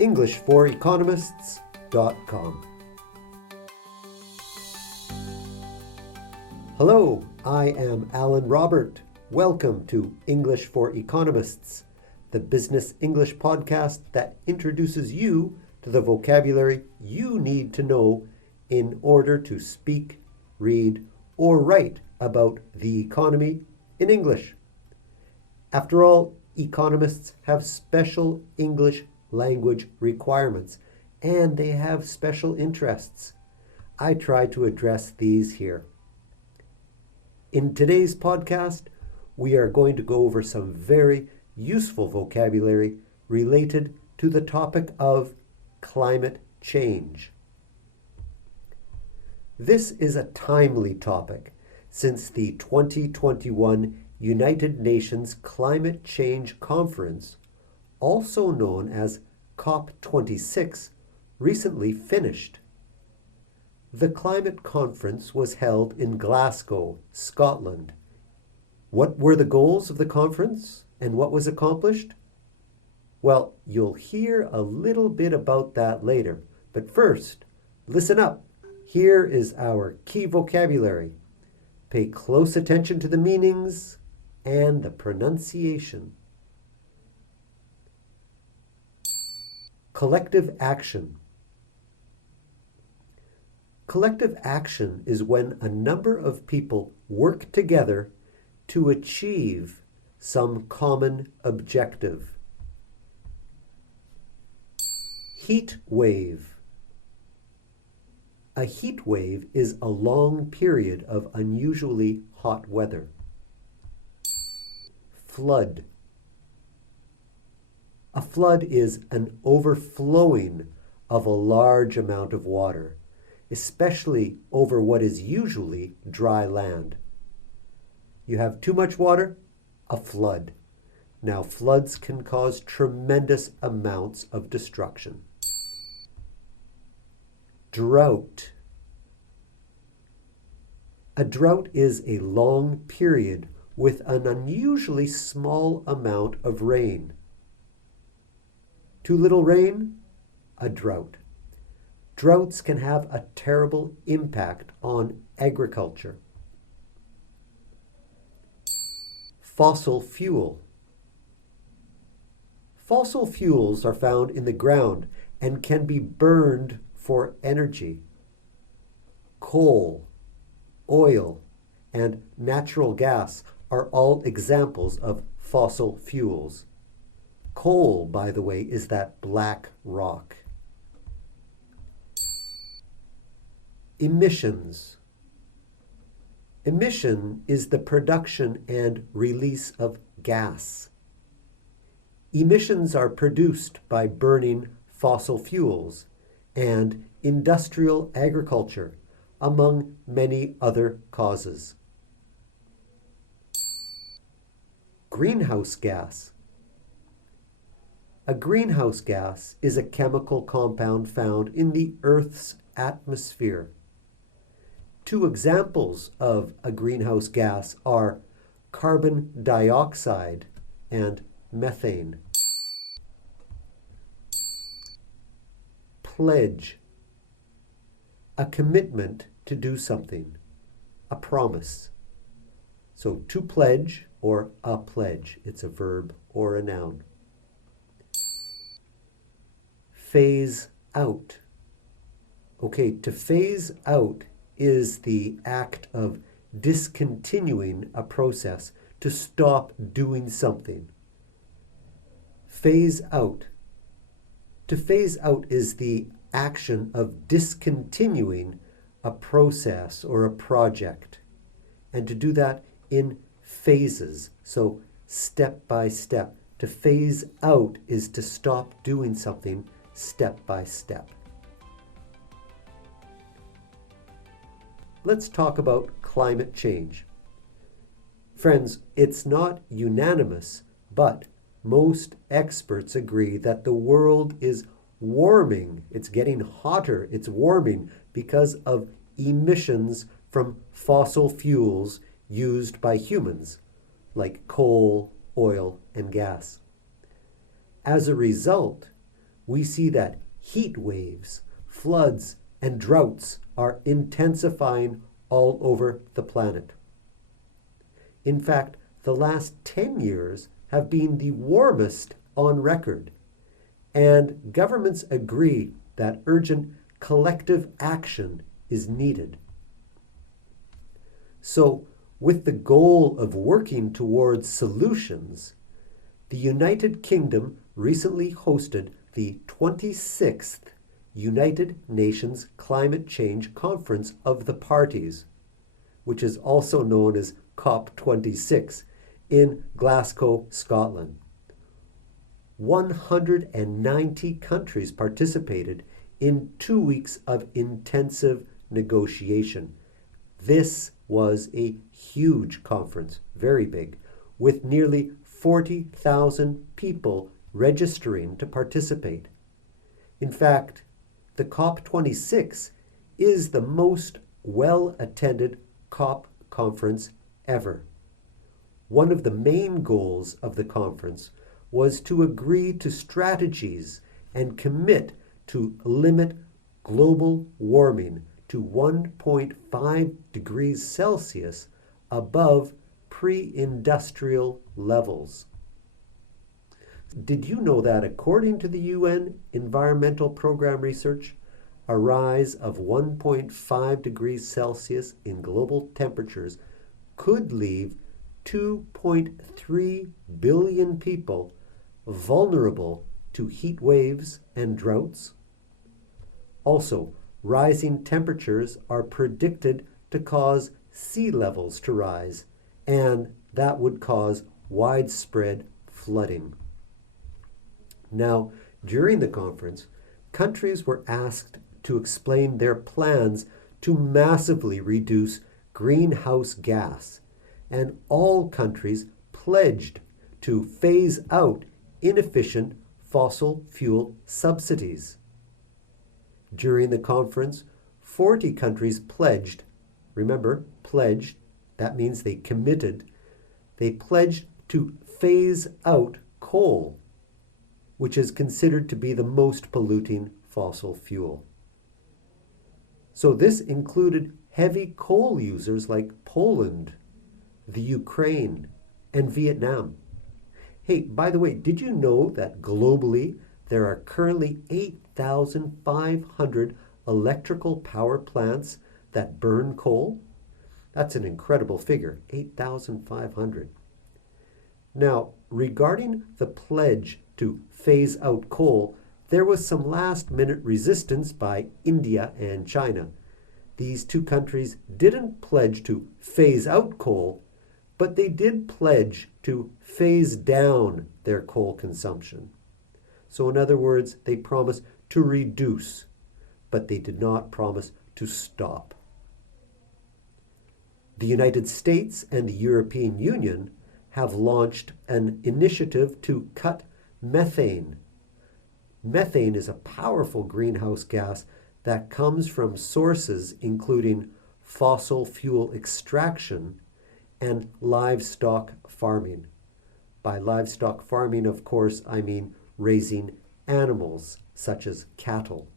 EnglishForEconomists.com. Hello, I am Alan Robert. Welcome to English for Economists, the business English podcast that introduces you to the vocabulary you need to know in order to speak, read, or write about the economy in English. After all, economists have special English language requirements, and they have special interests. I try to address these here. In today's podcast, we are going to go over some very useful vocabulary related to the topic of climate change. This is a timely topic since the 2021 United Nations Climate Change Conference, also known as Cop26, recently finished. The climate conference was held in Glasgow, Scotland. What were the goals of the conference and what was accomplished? Well, you'll hear a little bit about that later. But first, listen up. Here is our key vocabulary. Pay close attention to the meanings and the pronunciation. Collective action. Collective action is when a number of people work together to achieve some common objective. Heat wave. A heat wave is a long period of unusually hot weather. Flood. A flood is an overflowing of a large amount of water, especially over what is usually dry land. You have too much water? A flood. Now, floods can cause tremendous amounts of destruction. Drought. A drought is a long period with an unusually small amount of rain. Too little rain? A drought. Droughts can have a terrible impact on agriculture. Fossil fuel. Fossil fuels are found in the ground and can be burned for energy. Coal, oil, and natural gas are all examples of fossil fuels. Coal, by the way, is that black rock. Emissions. Emission is the production and release of gas. Emissions are produced by burning fossil fuels and industrial agriculture, among many other causes. Greenhouse gas. A greenhouse gas is a chemical compound found in the Earth's atmosphere. Two examples of a greenhouse gas are carbon dioxide and methane. Pledge. A commitment to do something, a promise. So to pledge or a pledge, it's a verb or a noun. Phase out. Okay, to phase out is the act of discontinuing a process, to stop doing something. Phase out. To phase out is the action of discontinuing a process or a project, and to do that in phases, so step by step. To phase out is to stop doing something step by step. Let's talk about climate change. Friends, it's not unanimous, but most experts agree that the world is warming. It's getting hotter. It's warming because of emissions from fossil fuels used by humans, like coal, oil, and gas. As a result, we see that heat waves, floods, and droughts are intensifying all over the planet. In fact, the last 10 years have been the warmest on record, and governments agree that urgent collective action is needed. So, with the goal of working towards solutions, the United Kingdom recently hosted the 26th United Nations Climate Change Conference of the Parties, which is also known as Cop26, in Glasgow, Scotland. 190 countries participated in 2 weeks of intensive negotiation. This was a huge conference, very big, with nearly 40,000 people registering to participate. In fact, the COP26 is the most well-attended COP conference ever. One of the main goals of the conference was to agree to strategies and commit to limit global warming to 1.5 degrees Celsius above pre-industrial levels. Did you know that according to the UN Environmental Programme research, a rise of 1.5 degrees Celsius in global temperatures could leave 2.3 billion people vulnerable to heat waves and droughts? Also, rising temperatures are predicted to cause sea levels to rise, and that would cause widespread flooding. Now, during the conference, countries were asked to explain their plans to massively reduce greenhouse gas, and all countries pledged to phase out inefficient fossil fuel subsidies. During the conference, 40 countries pledged, remember, pledged, that means they committed, they pledged to phase out coal, which is considered to be the most polluting fossil fuel. So this included heavy coal users like Poland, the Ukraine, and Vietnam. Hey, by the way, did you know that globally there are currently 8,500 electrical power plants that burn coal? That's an incredible figure, 8,500. Now, regarding the pledge to phase out coal, there was some last-minute resistance by India and China. These two countries didn't pledge to phase out coal, but they did pledge to phase down their coal consumption. So in other words, they promised to reduce, but they did not promise to stop. The United States and the European Union have launched an initiative to cut methane. Methane is a powerful greenhouse gas that comes from sources including fossil fuel extraction and livestock farming. By livestock farming, of course, I mean raising animals such as cattle.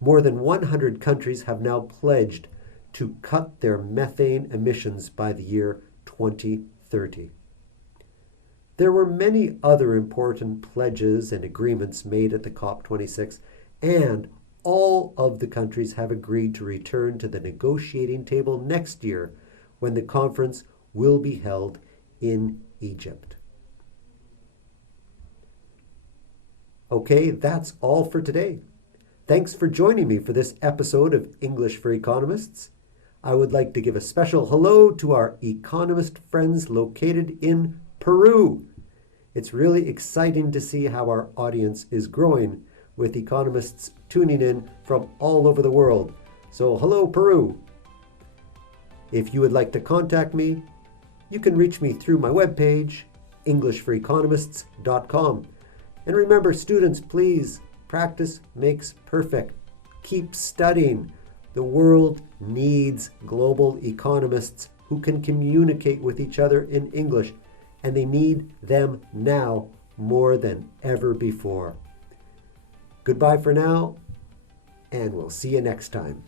More than 100 countries have now pledged to cut their methane emissions by the year 2030. There were many other important pledges and agreements made at the COP26, and all of the countries have agreed to return to the negotiating table next year when the conference will be held in Egypt. Okay, that's all for today. Thanks for joining me for this episode of English for Economists. I would like to give a special hello to our economist friends located in Peru. It's really exciting to see how our audience is growing with economists tuning in from all over the world. So hello, Peru. If you would like to contact me, you can reach me through my webpage, englishforeconomists.com. And remember, students, please, practice makes perfect. Keep studying. The world needs global economists who can communicate with each other in English, and they need them now more than ever before. Goodbye for now, and we'll see you next time.